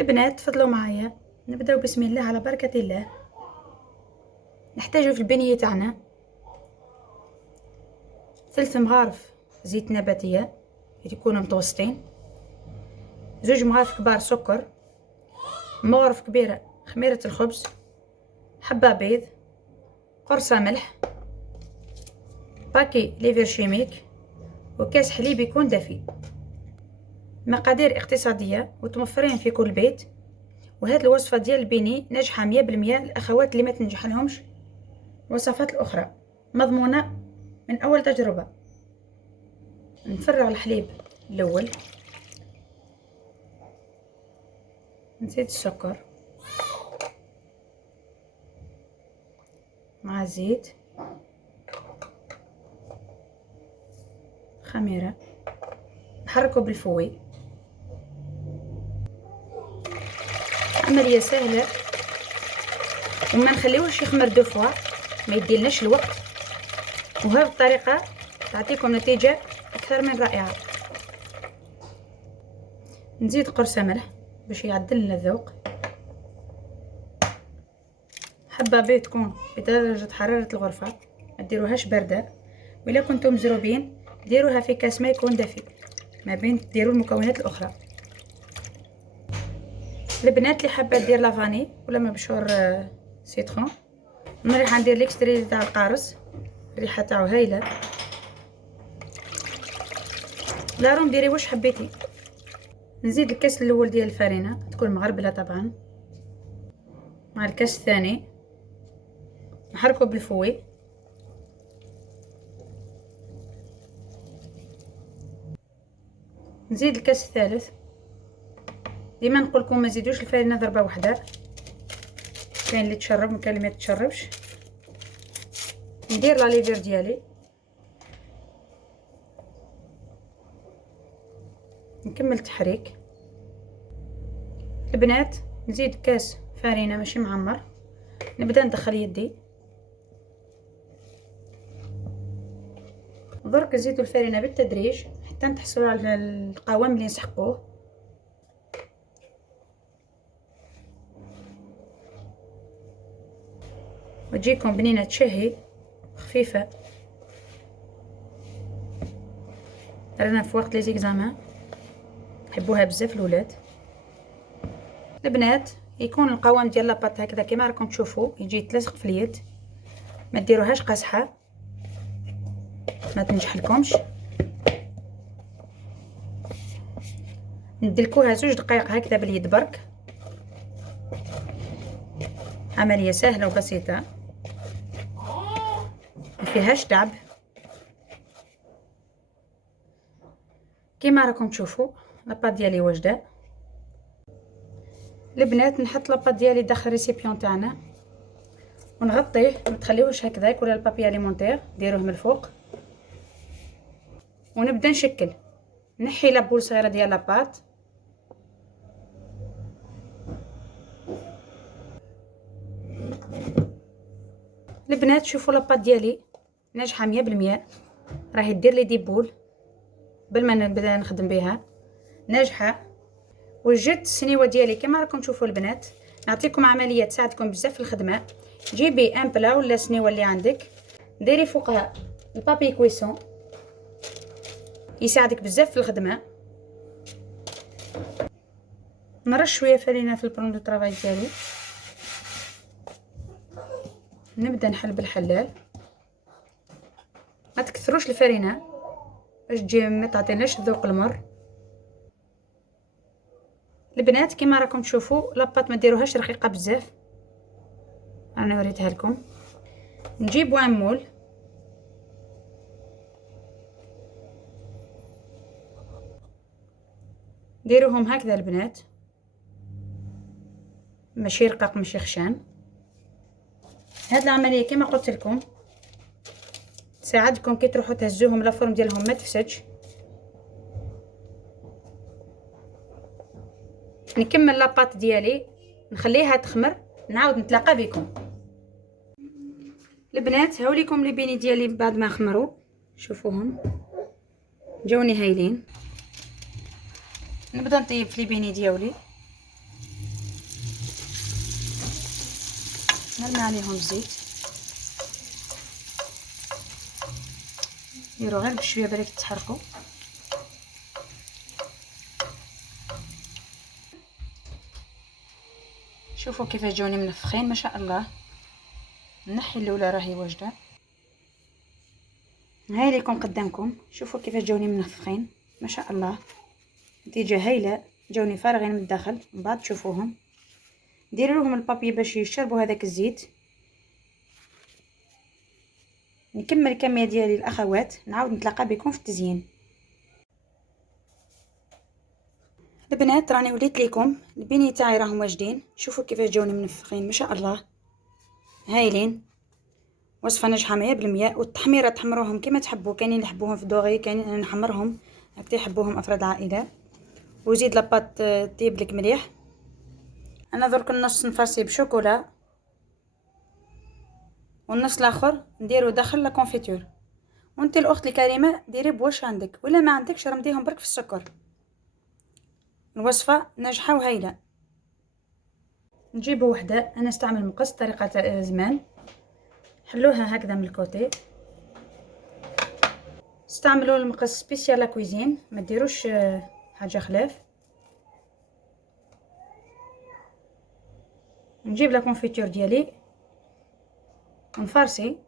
البنات تفضلوا معايا. نبداو بسم الله على بركة الله. نحتاجو في البنية تاعنا 3 مغارف زيت نباتية يكونوا متوسطين، 2 مغارف كبار سكر، مغرف كبيرة خميرة الخبز، حبة بيض، قرصة ملح، باكي ليفر شيميك، وكاس حليب يكون دافي. مقادير اقتصادية وتوفرين في كل بيت. وهاد الوصفة ديال البيني ناجحة 100%. الأخوات اللي ما تنجح لهمش الوصفات الأخرى مضمونة من أول تجربة. نفرغ الحليب الأول، نزيد السكر مع الزيت، خميرة، نحركه بالفوي. عملية سهلة وما نخليوش يخمر 2 فوا، ما يديلناش الوقت، وهذه الطريقة تعطيكم نتيجة أكثر من رائعة. نزيد قرصة ملح باش يعدل لنا الذوق. حبة بيض تكون بدرجة حرارة الغرفة، ما ديروهاش باردة، وإلا كنتم مزروبين ديروها في كاس ما يكون دافي ما بين ديروا المكونات الأخرى. البنات اللي حابة دير لافاني ولا مبشور سيترون، انا راح ندير ليكستري تاع القارص، الريحه تاعو هايله. لا روم ديري واش حبيتي. نزيد الكاس الاول ديال الفرينه تكون مغربله طبعا مع الكاس الثاني، نحركو بالفوي. نزيد الكاس الثالث. ديما نقول لكم ما تزيدوش الفرينه ضربه واحده، كاين اللي تشرب وكاين اللي ما تشربش. ندير لا ليفر ديالي، نكمل تحريك. البنات نزيد كاس فرينه ماشي معمر، نبدا ندخل يدي. درك نزيدو الفرينه بالتدريج حتى نحصلوا على القوام اللي نسحقوه. وتجيكم بنينه تشهي خفيفه. رانا في وقت لي زيكزامان يحبوها بزاف الولاد. البنات يكون القوام ديال لاباط هكذا كيما راكم تشوفوا، يجي يتلصق في اليد، ما ديروهاش قاصحه ما تنجح لكمش. ندلكوها 2 دقائق هكذا باليد برك. عمليه سهله وبسيطه ما فيهاش تعب. كيما راكم تشوفوا لاباط ديالي واجده. البنات نحط لاباط ديالي داخل ريسيبيون تاعنا ونغطيه، ما تخليوهش هكذاك ولا البابي اليمونتير ديروه من الفوق، ونبدا نشكل. نحي لابول صغيره ديال لاباط، البنات شوفوا لاباط ديالي ناجحه 100%. راهي دير لي دي بول قبل ما نبدا نخدم بها، ناجحه. وجدت السنيوه ديالي كما راكم تشوفوا البنات. نعطيكم عمليه تساعدكم بزاف في الخدمه. جيبي ان بلا ولا سنيوه اللي عندك، ديري فوقها البابي كويسون يساعدك بزاف في الخدمه. نرش شويه فرينه في البرون دو طرافاي ديالي، نبدا نحل بالحلال. ما تكثروش الفرينه باش تجي ما تعطيناش الذوق المر. البنات كما راكم تشوفوا لاباط ما ديروهاش رقيقه بزاف، انا وريتها لكم. نجيب وان مول، ديروهم هكذا البنات، ماشي رقاق ماشي خشان. هاد العمليه كما قلت لكم تساعدكم كي تروحوا تهزوهم لافورم ديالهم ما تفسدش. نكمل لاباط ديالي نخليها تخمر، نعاود نتلاقى بكم. البنات هاوليكم لي بيني ديالي بعد ما خمروا، شوفوهم جاوني هايلين. نبدا نطيب في لي بيني ديالي. نرمي عليهم الزيت، نديرو غير بشويه بالك تحرقوا. شوفوا كيفاش جاوني منفخين ما شاء الله. نحي الاولى راهي واجده، هاي ليكم قدامكم. شوفوا كيفاش جاوني منفخين ما شاء الله، نتيجه هايله. جاوني فارغين من الداخل. من بعد تشوفوهم ديروا لهم البابي باش يشربوا هذاك الزيت. نكمل الكميه ديالي الاخوات، نعاود نتلاقى بكم في التزيين. البنات راني وليت لكم البيني تاعي راهم واجدين. شوفوا كيفاش جاوني منفخين ما شاء الله، هايلين. وصفه ناجحه 100%. والتحميره تحمروهم كما تحبوا، كاينين يحبوهم في دوغي، كاينين نحمرهم هكا يحبوهم افراد العائله. وزيد لاباط طيب لك مليح. انا درك النص نفرسي بشوكولا، والنص الاخر نديرو داخل لا كونفيتور. وانت الاخت الكريمه ديري بواش عندك، ولا ما عندكش رمديهم برك في السكر. الوصفه ناجحه وهايله. نجيبوا وحده، انا استعمل مقص طريقه زمان. حلوها هكذا من الكوتي. استعملوا المقص سبيسيال لا كويزين، ما ديروش حاجه خلاف. نجيب لا كونفيتور ديالي ونفرسي.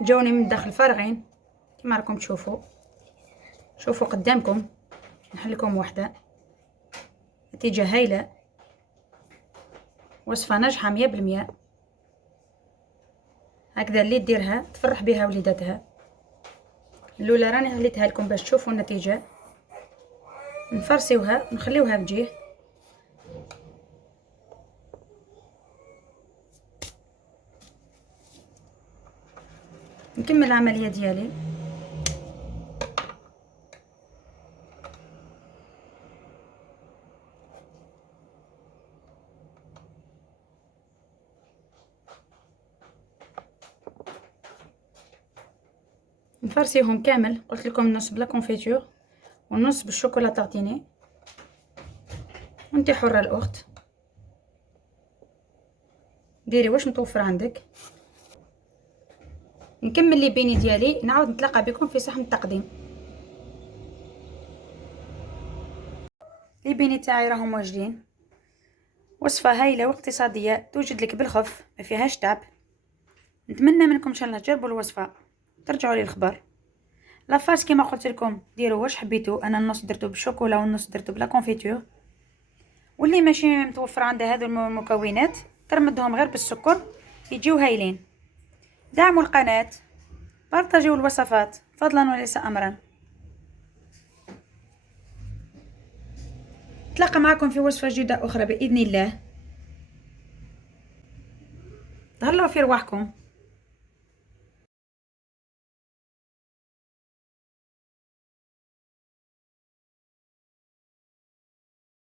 جاوني من الداخل فارغين كما راكم تشوفوا. شوفوا قدامكم، نحلكم وحده. نتيجه هايله، وصفه ناجحه 100%. هكذا اللي ديرها تفرح بها وليداتها. الاولى راني هليتها لكم باش تشوفوا النتيجه. نفرسيوها ونخليوها بجيه. نكمل العمليه ديالي. نفرسيهم كامل. قلت لكم النص بلا كونفيتور والنص بالشوكولا طاطيني. وانت حره الاخت، ديري واش متوفر عندك. نكمل لي بيني ديالي، نعاود نتلاقى بكم في صحن التقديم. لي بيني تاعي راهم واجدين. وصفه هايله واقتصاديه توجد لك بالخف، ما فيهاش تعب. نتمنى منكم ان شاء الله تجربوا الوصفه، ترجعوا لي الخبر. لافاس كما قلت لكم ديروا واش حبيتوا. انا النص درتو بالشوكولا والنص درتو بلا كونفيتور. واللي ماشي متوفر عنده هذو المكونات ترمدهم غير بالسكر، يجيو هايلين. دعموا القناه، بارطاجيو الوصفات فضلا وليس امرا. نتلاقى معكم في وصفه جديده اخرى باذن الله. تهلاو في رواحكم.